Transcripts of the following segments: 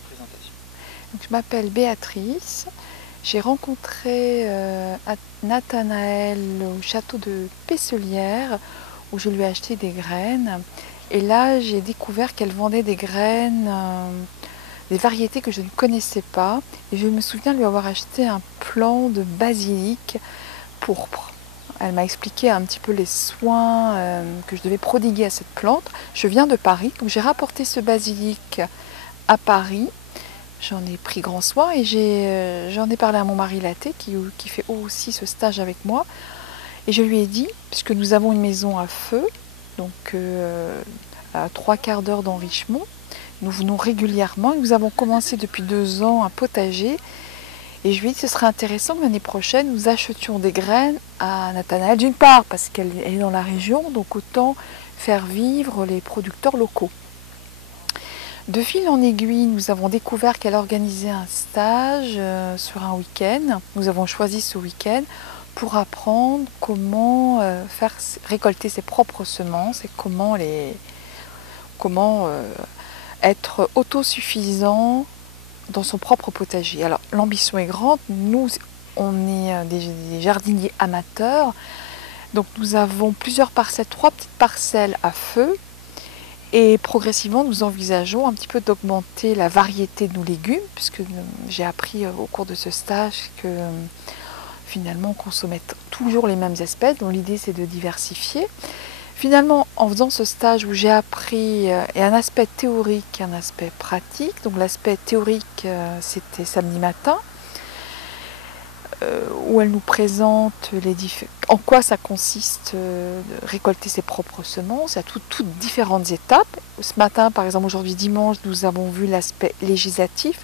présentation. Donc, je m'appelle Béatrice. J'ai rencontré Nathanaël au château de Pesselières où je lui ai acheté des graines. Et là, j'ai découvert qu'elle vendait des graines, des variétés que je ne connaissais pas. Et je me souviens lui avoir acheté un plant de basilic pourpre. Elle m'a expliqué un petit peu les soins que je devais prodiguer à cette plante. Je viens de Paris, donc j'ai rapporté ce basilic à Paris. J'en ai pris grand soin et j'en ai parlé à mon mari Laté qui fait aussi ce stage avec moi. Et je lui ai dit, puisque nous avons une maison à feu, donc à 3/4 d'heure d'Henrichemont, nous venons régulièrement et nous avons commencé depuis 2 ans un potager. Et je lui ai dit que ce serait intéressant que l'année prochaine nous achetions des graines à Nathanaël, d'une part parce qu'elle est dans la région, donc autant faire vivre les producteurs locaux. De fil en aiguille, nous avons découvert qu'elle organisait un stage sur un week-end. Nous avons choisi ce week-end pour apprendre comment faire récolter ses propres semences et comment être autosuffisant dans son propre potager. Alors l'ambition est grande, nous on est des jardiniers amateurs, donc nous avons plusieurs parcelles, 3 petites parcelles à feu. Et progressivement, nous envisageons un petit peu d'augmenter la variété de nos légumes, puisque j'ai appris au cours de ce stage que finalement on consommait toujours les mêmes espèces, dont l'idée c'est de diversifier. Finalement, en faisant ce stage où j'ai appris et un aspect théorique et un aspect pratique, donc l'aspect théorique c'était samedi matin, où elle nous présente en quoi ça consiste de récolter ses propres semences. Il y a toutes différentes étapes. Ce matin, par exemple, aujourd'hui dimanche, nous avons vu l'aspect législatif.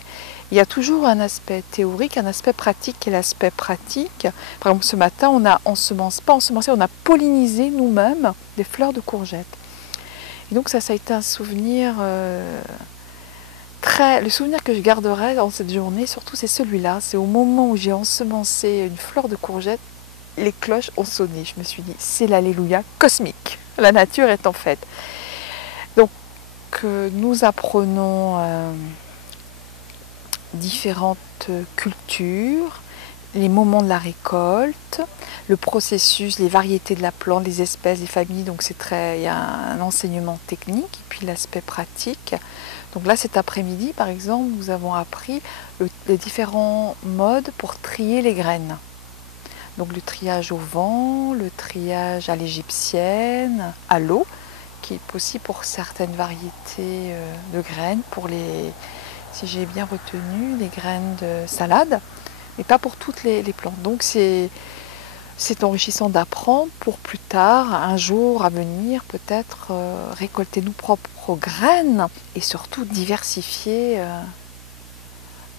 Il y a toujours un aspect théorique, un aspect pratique. Et l'aspect pratique, par exemple, ce matin, on a on a pollinisé nous-mêmes des fleurs de courgettes. Et donc ça a été un souvenir le souvenir que je garderai dans cette journée, surtout, c'est celui-là. C'est au moment où j'ai ensemencé une fleur de courgette, les cloches ont sonné. Je me suis dit, c'est l'alléluia cosmique. La nature est en fête. Donc, nous apprenons différentes cultures, les moments de la récolte, le processus, les variétés de la plante, les espèces, les familles. Donc il y a un enseignement technique et puis l'aspect pratique. Donc là, cet après-midi, par exemple, nous avons appris les différents modes pour trier les graines. Donc le triage au vent, le triage à l'égyptienne, à l'eau, qui est possible pour certaines variétés de graines, si j'ai bien retenu, les graines de salade, mais pas pour toutes les plantes. Donc c'est enrichissant d'apprendre pour plus tard, un jour à venir, peut-être récolter nos propres graines et surtout diversifier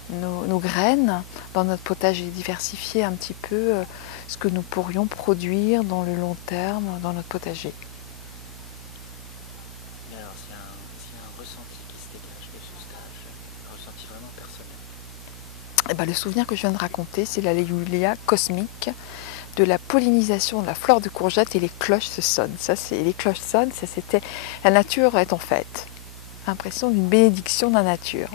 nos graines dans notre potager, diversifier un petit peu ce que nous pourrions produire dans le long terme dans notre potager. Mais alors, c'est un ressenti qui se dégage de ce stage, un ressenti vraiment personnel. Et ben, le souvenir que je viens de raconter, c'est l'alléluia cosmique de la pollinisation de la fleur de courgette et les cloches se sonnent. Les cloches sonnent, c'était la nature est en fête. L'impression d'une bénédiction de la nature,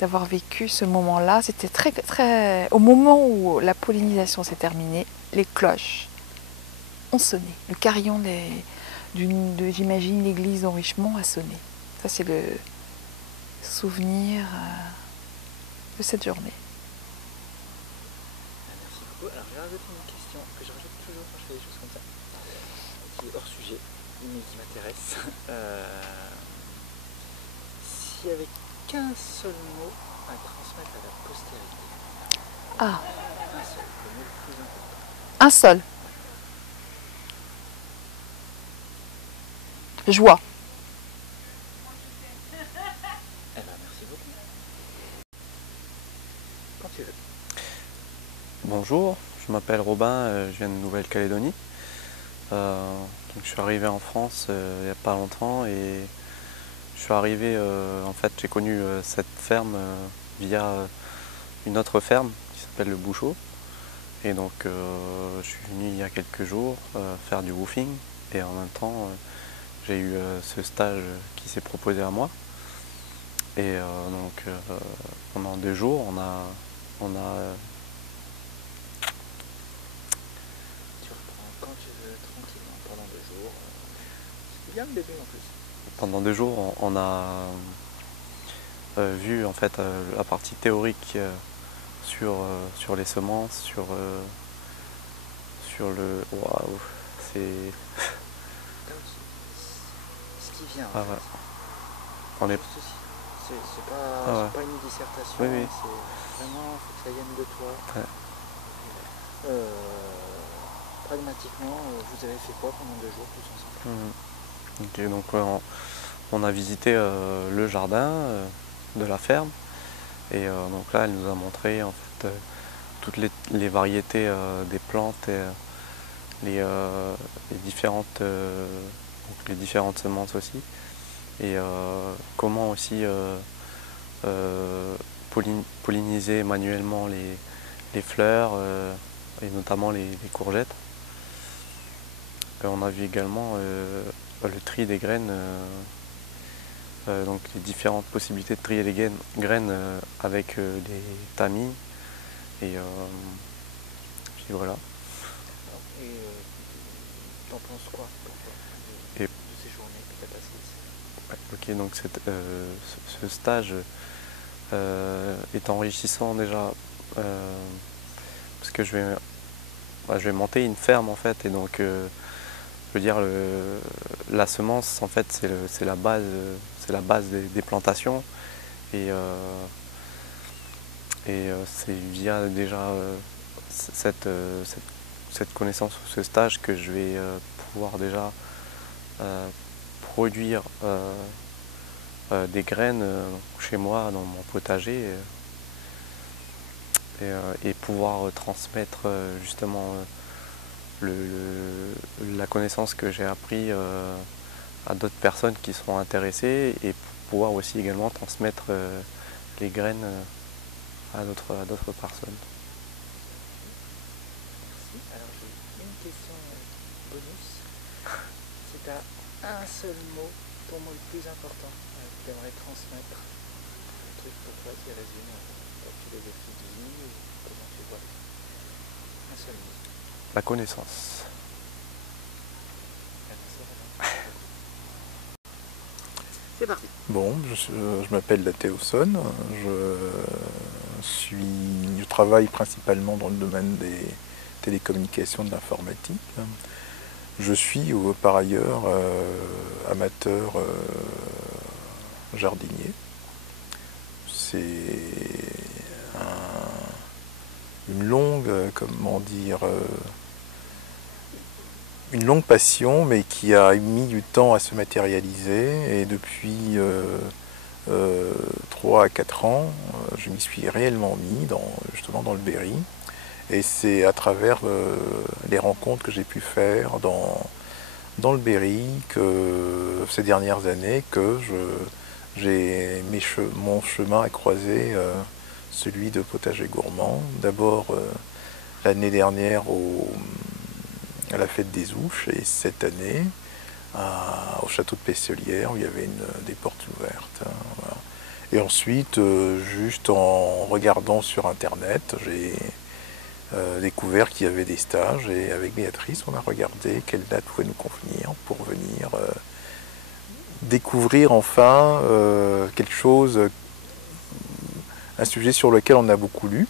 d'avoir vécu ce moment-là. C'était très. Au moment où la pollinisation s'est terminée, les cloches ont sonné. Le carillon j'imagine, l'église d'Henrichemont a sonné. Ça, c'est le souvenir de cette journée. Merci beaucoup. Alors, je vais rajouter une question que je rajoute toujours quand je fais des choses comme ça, qui est hors sujet, mais qui m'intéresse. S'il n'y avait qu'un seul mot à transmettre à la postérité, Ah, un seul, le mot le plus important. un seul. Joie. Eh bien, merci beaucoup. Quand tu veux. Bonjour, je m'appelle Robin, je viens de Nouvelle-Calédonie. Donc je suis arrivé en France il n'y a pas longtemps et je suis arrivé, en fait j'ai connu cette ferme via une autre ferme qui s'appelle le Bouchot. Et donc je suis venu il y a quelques jours faire du woofing et en même temps j'ai eu ce stage qui s'est proposé à moi. Et pendant 2 jours, on a Tu reprends quand tu veux, tranquillement, pendant 2 jours. C'est bien le début en plus. pendant 2 jours, on a vu en fait la partie théorique sur les semences, sur le. Waouh, c'est. Ce qui vient. Ah En fait. ouais. On est. C'est Ah ouais. pas une dissertation, Oui, oui. c'est vraiment, faut que ça vienne de toi. Ouais. Pragmatiquement, vous avez fait quoi pendant 2 jours tous ensemble? Ok, donc on a visité le jardin de la ferme et donc là elle nous a montré en fait toutes les variétés des plantes et les différentes semences aussi et comment aussi polliniser manuellement les fleurs et notamment les courgettes. On a vu également le tri des graines, donc les différentes possibilités de trier les graines avec les tamis. Et puis voilà. Et t'en penses quoi de ces journées que tu as passées ici? Ok, donc ce stage est enrichissant déjà parce que je vais monter une ferme en fait et donc je veux dire la semence en fait c'est la base des plantations et c'est via déjà cette connaissance ou ce stage que je vais pouvoir déjà produire des graines chez moi dans mon potager et pouvoir transmettre justement la connaissance que j'ai appris à d'autres personnes qui seront intéressées et pouvoir aussi également transmettre les graines à d'autres personnes. Merci. Alors j'ai une question bonus. Si tu as un seul mot, ton mot le plus important que tu aimerais transmettre, un truc pour toi qui résume tu les étudies ou comment tu vois. Un seul mot. La connaissance. C'est parti. Bon, je m'appelle Théoson, je travaille principalement dans le domaine des télécommunications de l'informatique. Je suis par ailleurs amateur jardinier. C'est une longue, une longue passion, mais qui a mis du temps à se matérialiser. Et depuis 3 à 4 ans, je m'y suis réellement mis, justement dans le Berry. Et c'est à travers les rencontres que j'ai pu faire dans le Berry que ces dernières années que mon chemin a croisé celui de Potager Gourmand. D'abord l'année dernière à la fête des Ouches et cette année au château de Pesselière où il y avait des portes ouvertes. Voilà. Et ensuite, juste en regardant sur internet, j'ai découvert qu'il y avait des stages et avec Béatrice, on a regardé quelle date pouvait nous convenir pour venir découvrir enfin quelque chose, un sujet sur lequel on a beaucoup lu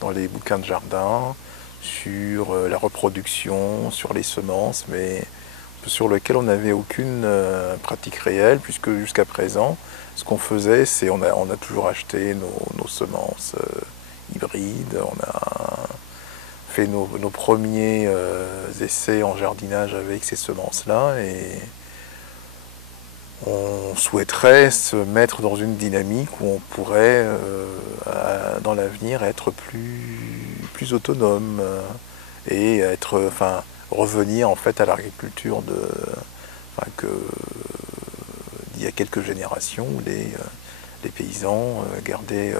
dans les bouquins de jardin, sur la reproduction, sur les semences, mais sur lequel on n'avait aucune pratique réelle, puisque jusqu'à présent, ce qu'on faisait, c'est on a toujours acheté nos semences hybrides, on a fait nos premiers essais en jardinage avec ces semences-là, et on souhaiterait se mettre dans une dynamique où on pourrait, dans l'avenir, être plus autonome et revenir en fait à l'agriculture d'il y a quelques générations où les paysans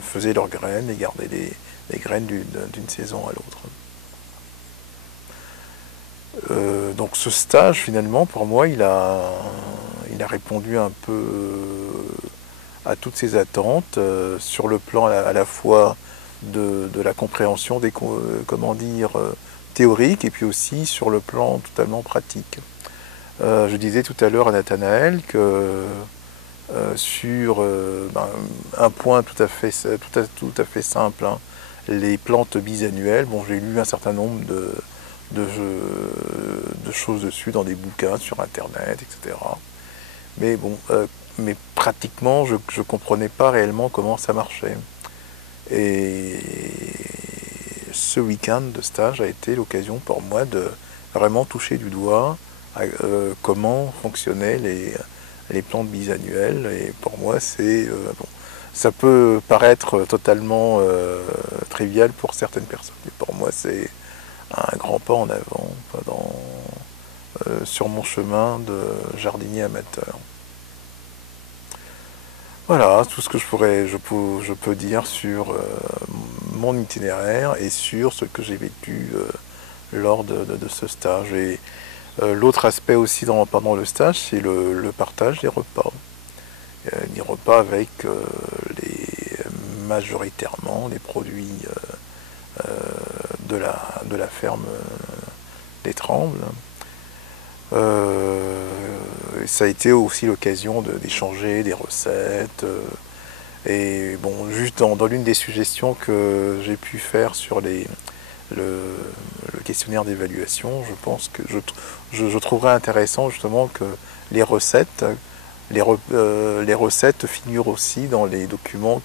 faisaient leurs graines et gardaient les graines d'une saison à l'autre. Donc ce stage finalement pour moi il a répondu un peu à toutes ces attentes sur le plan à la fois de la compréhension des comment dire, théorique et puis aussi sur le plan totalement pratique. Je disais tout à l'heure à Nathanaël que sur un point tout à fait simple, hein, les plantes bisannuelles, bon, j'ai lu un certain nombre de choses dessus dans des bouquins sur internet, etc. Mais bon, mais pratiquement je ne comprenais pas réellement comment ça marchait. Et ce week-end de stage a été l'occasion pour moi de vraiment toucher du doigt comment fonctionnaient les plantes bisannuelles. Et pour moi, c'est bon, ça peut paraître totalement trivial pour certaines personnes. Mais pour moi, c'est un grand pas en avant sur mon chemin de jardinier amateur. Voilà tout ce que je peux dire sur mon itinéraire et sur ce que j'ai vécu lors de ce stage. Et l'autre aspect aussi pendant le stage, c'est le partage des repas. Des repas avec majoritairement des produits de la ferme des Trembles. Ça a été aussi l'occasion d'échanger des recettes. Et bon, juste dans l'une des suggestions que j'ai pu faire sur le questionnaire d'évaluation, je pense que je trouverais intéressant justement que les recettes figurent aussi dans les documents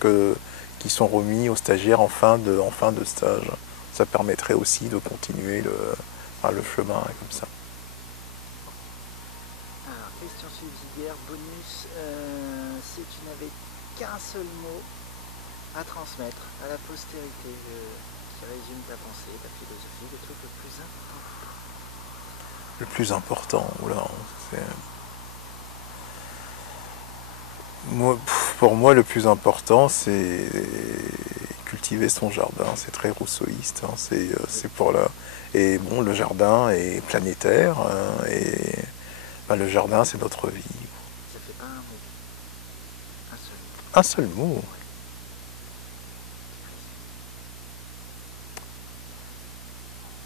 qui sont remis aux stagiaires en fin de stage. Ça permettrait aussi de continuer le chemin comme ça. Alors, question subsidiaire, bonus, si tu n'avais qu'un seul mot à transmettre à la postérité qui résume ta pensée, ta philosophie, le truc le plus important. Le plus important, oula, pour moi, le plus important, c'est cultiver son jardin. C'est très rousseauiste. Hein, c'est pour là. Et bon, le jardin est planétaire. Hein, et le jardin, c'est notre vie. Ça fait pas un mot. Un seul. Un seul mot.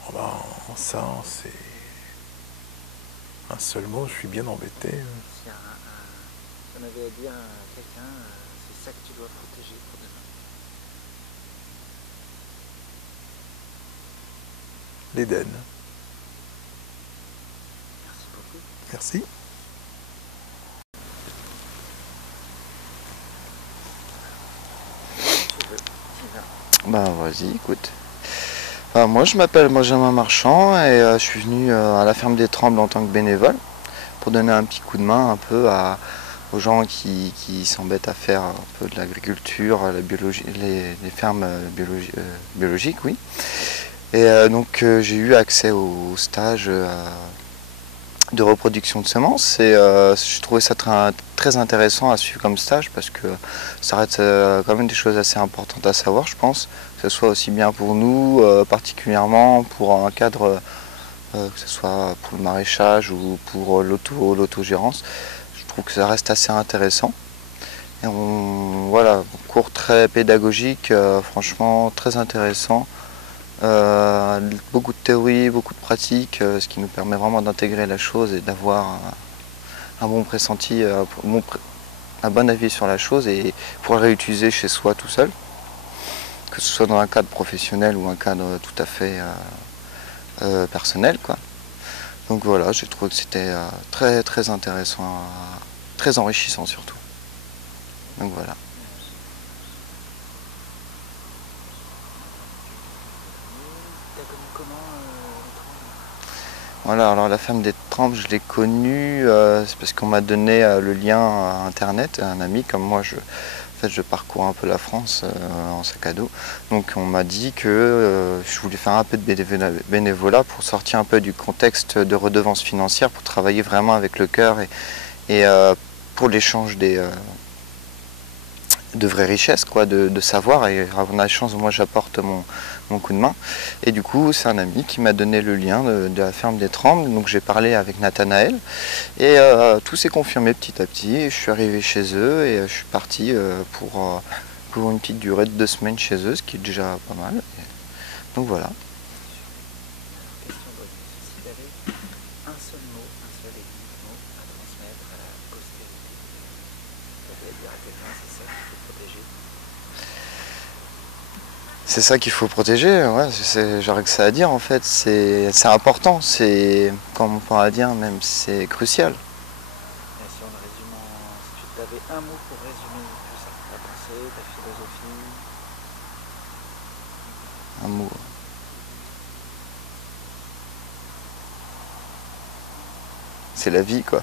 Oh ben, ça, c'est un seul mot. Je suis bien embêté. Si on avait à dire à quelqu'un, c'est ça que tu dois protéger pour demain. L'Éden. Merci beaucoup. Merci. Ben vas-y, écoute. Moi je m'appelle Benjamin Marchand et je suis venu à la ferme des Trembles en tant que bénévole pour donner un petit coup de main un peu aux gens qui s'embêtent à faire un peu de l'agriculture, la biologie, les fermes biologiques, oui. Et donc j'ai eu accès au stage de reproduction de semences et je trouvais ça très intéressant à suivre comme stage parce que ça reste quand même des choses assez importantes à savoir, je pense, que ce soit aussi bien pour nous, particulièrement pour un cadre, que ce soit pour le maraîchage ou pour l'autogérance. Je trouve que ça reste assez intéressant. Et voilà, un cours très pédagogique, franchement très intéressant. Beaucoup de théorie, beaucoup de pratique, ce qui nous permet vraiment d'intégrer la chose et d'avoir un bon pressenti, un bon avis sur la chose et pouvoir réutiliser chez soi tout seul, que ce soit dans un cadre professionnel ou un cadre tout à fait personnel, quoi. Donc voilà, j'ai trouvé que c'était très très intéressant, très enrichissant surtout. Donc voilà. Voilà, alors la ferme des Trembles, je l'ai connue, c'est parce qu'on m'a donné le lien à internet, un ami comme moi, en fait, je parcours un peu la France en sac à dos. Donc on m'a dit que je voulais faire un peu de bénévolat pour sortir un peu du contexte de redevance financière, pour travailler vraiment avec le cœur et pour l'échange de vraies richesses, quoi, de savoir. Et en échange, moi j'apporte mon coup de main. Et du coup, c'est un ami qui m'a donné le lien de la ferme des Trembles. Donc j'ai parlé avec Nathanaël et tout s'est confirmé petit à petit. Je suis arrivé chez eux et je suis parti pour une petite durée de 2 semaines chez eux, ce qui est déjà pas mal. Et donc voilà. Question bonus. Si tu avais un seul mot, un seul et unique mot à transmettre à la postérité, tu voulais dire à quelqu'un, c'est ça qu'il faut protéger. C'est ça qu'il faut protéger, ouais, j'aurais que ça à dire en fait, c'est important, c'est, comme on pourra dire même, c'est crucial. Et si on résume si tu avais un mot pour résumer tout ça, ta pensée, ta philosophie. Un mot. C'est la vie quoi.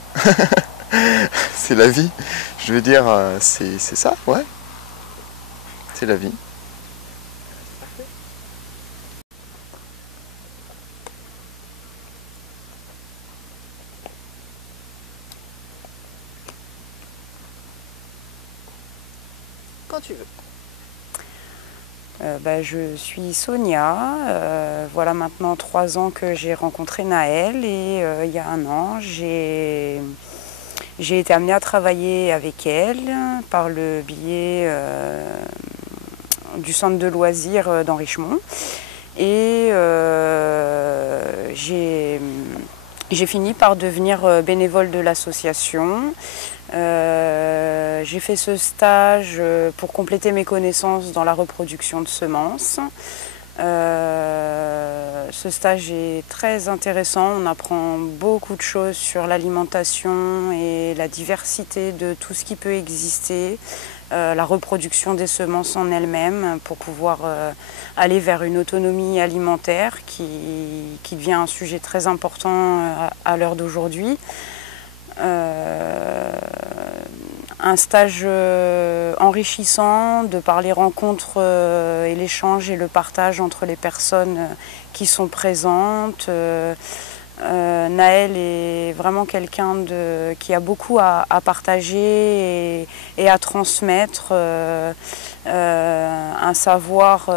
C'est la vie, je veux dire, c'est ça, ouais. C'est la vie. Quand tu veux. Je suis Sonia, voilà maintenant 3 ans que j'ai rencontré Naël et il y a 1 an j'ai été amenée à travailler avec elle par le biais du centre de loisirs d'Henrichemont et j'ai fini par devenir bénévole de l'association. J'ai fait ce stage pour compléter mes connaissances dans la reproduction de semences. Ce stage est très intéressant, on apprend beaucoup de choses sur l'alimentation et la diversité de tout ce qui peut exister, la reproduction des semences en elles-mêmes pour pouvoir aller vers une autonomie alimentaire qui devient un sujet très important à l'heure d'aujourd'hui. Un stage enrichissant de par les rencontres et l'échange et le partage entre les personnes qui sont présentes. Naël est vraiment quelqu'un qui a beaucoup à partager et à transmettre, un savoir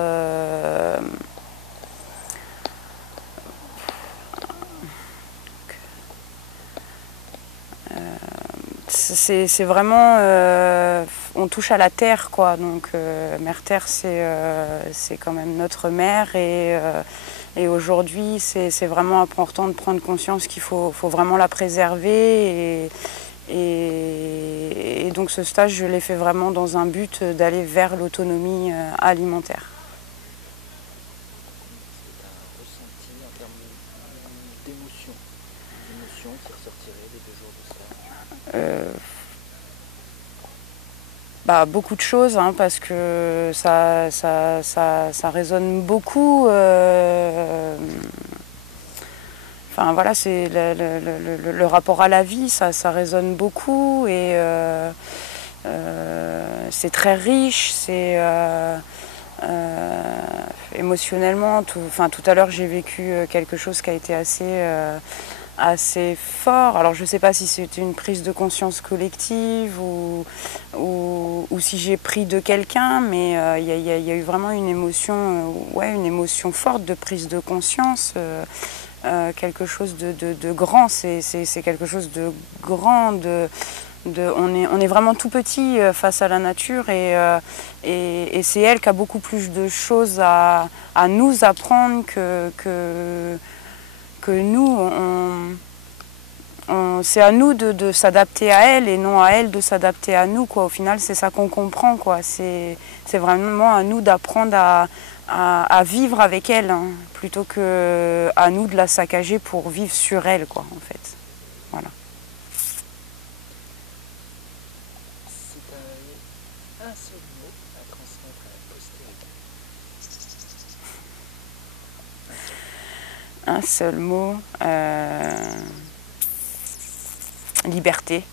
c'est vraiment, on touche à la terre quoi, donc Mère Terre c'est quand même notre mère et aujourd'hui c'est vraiment important de prendre conscience qu'il faut vraiment la préserver et donc ce stage je l'ai fait vraiment dans un but d'aller vers l'autonomie alimentaire. Ressenti en termes d'émotion qui ressortirait des 2 jours de stage? Beaucoup de choses hein, parce que ça résonne beaucoup. Enfin voilà, c'est le rapport à la vie, ça résonne beaucoup et c'est très riche, c'est émotionnellement. Tout à l'heure j'ai vécu quelque chose qui a été assez fort. Alors je ne sais pas si c'était une prise de conscience collective ou si j'ai pris de quelqu'un, mais il y a eu vraiment une émotion forte de prise de conscience, quelque chose de grand, c'est quelque chose de grand, on est vraiment tout petit face à la nature et c'est elle qui a beaucoup plus de choses à nous apprendre que nous, c'est à nous de s'adapter à elle et non à elle de s'adapter à nous, quoi. Au final, c'est ça qu'on comprend, quoi. C'est vraiment à nous d'apprendre à vivre avec elle, hein, plutôt que à nous de la saccager pour vivre sur elle, quoi, en fait. Voilà. Si tu avais un seul mot à transmettre à la postérité. Un seul mot, liberté.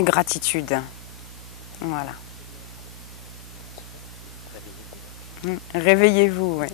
Gratitude. Voilà. Réveillez-vous. Réveillez-vous, oui.